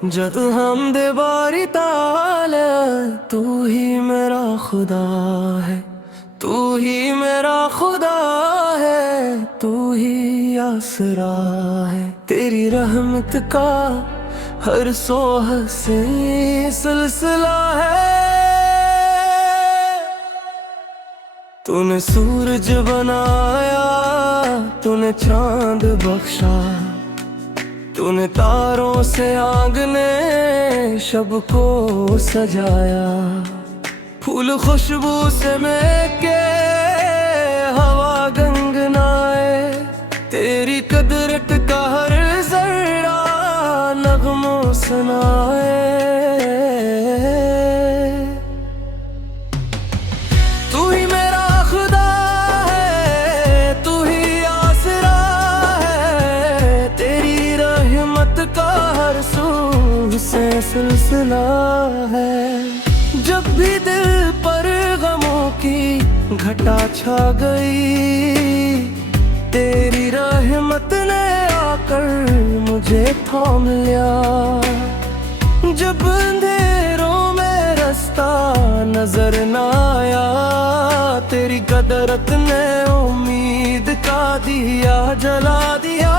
जद हम दीवारी ताले तू ही मेरा खुदा है, तू ही मेरा खुदा है, तू ही आसरा है। तेरी रहमत का हर सोह से सिलसिला है। तूने सूरज बनाया, तूने चांद बख्शा, तूने तारों से आंगने शब को सजाया। फूल खुशबू से महके, हवा गंगनाए, तेरी कदरत का हर जर्रा नगमों सुनाए। तू ही मेरा खुदा है, तू ही आसरा है, तेरी रहमत का हर सू से सिलसिला है। जब भी दिल पर गमों की घटा छा गई, तेरी रहमत ने आकर मुझे थाम लिया। जब अंधेरों में रास्ता नजर न आया, तेरी कदरत ने उम्मीद का दिया जला दिया।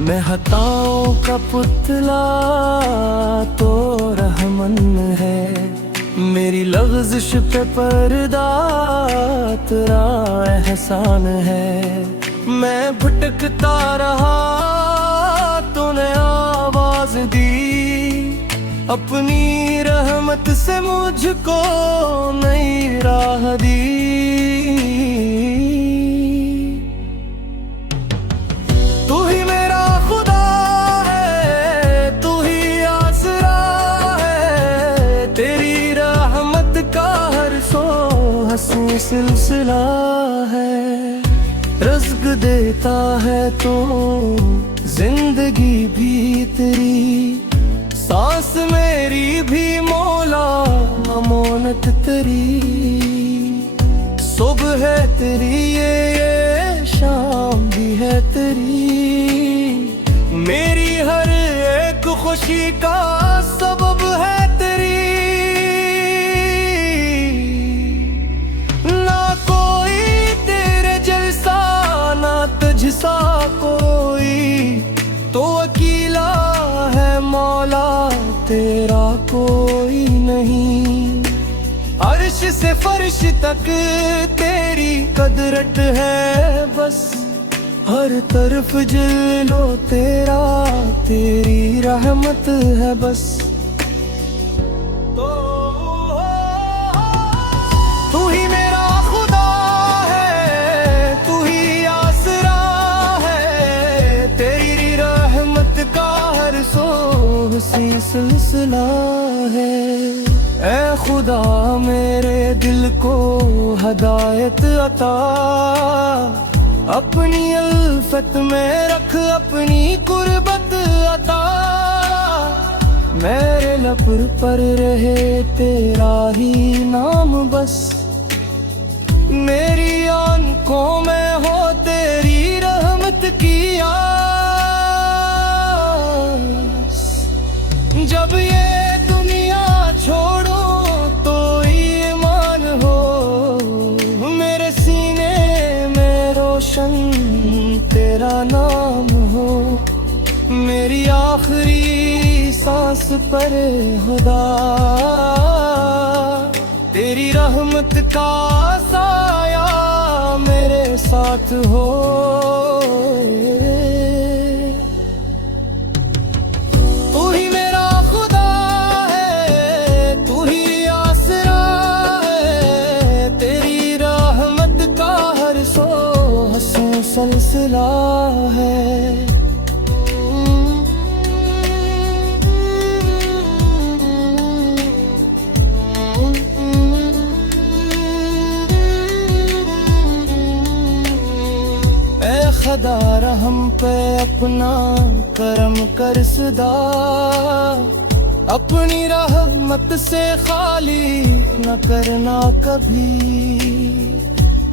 मैं हताओं का पुतला तो रहमन है, मेरी लग़ज़िश पे पर्दा तेरा एहसान है। मैं भटकता रहा, तूने आवाज दी, अपनी रहमत से मुझको नई राह दी। तू ही मेरा खुदा है, तू ही आसरा है, तेरी रहमत का हर सो हंसी सिलसिला है। रज़्क़ देता है तू, जिंदगी भी तेरी, सांस मेरी भी मौला अमानत तेरी। सुबह है तेरी ये शाम भी है तेरी, मेरी हर एक खुशी का सबब है तेरी। ना कोई तेरे जैसा, ना तुझसा कोई, तो अकेला है मौला तेरा कोई नहीं। अर्श से फर्श तक तेरी कदरत है बस, हर तरफ जलो तेरा, तेरी रहमत है बस। तू ही मेरा खुदा है, तू ही आसरा है, तेरी रहमत का हर सो सी सिलसिला है। ऐ खुदा मेरे दिल को हदायत अता, अपनी अल्फत में रख अपनी कुर्बत अता। मेरे लब पर रहे तेरा ही नाम बस, मेरी आंखों में हो तेरी रहमत की आस। जब ये दुनिया छोड़ो तो ईमान हो, मेरे सीने में रोशन तेरा नाम हो। मेरी आखिरी सांस पर खुदा तेरी रहमत का साया मेरे साथ हो। तू ही मेरा खुदा है, तू ही आसरा है, तेरी रहमत का हर सो हंसी सिलसिला है। खुदा रहम पे अपना करम कर सदा, अपनी रहमत से खाली न करना कभी।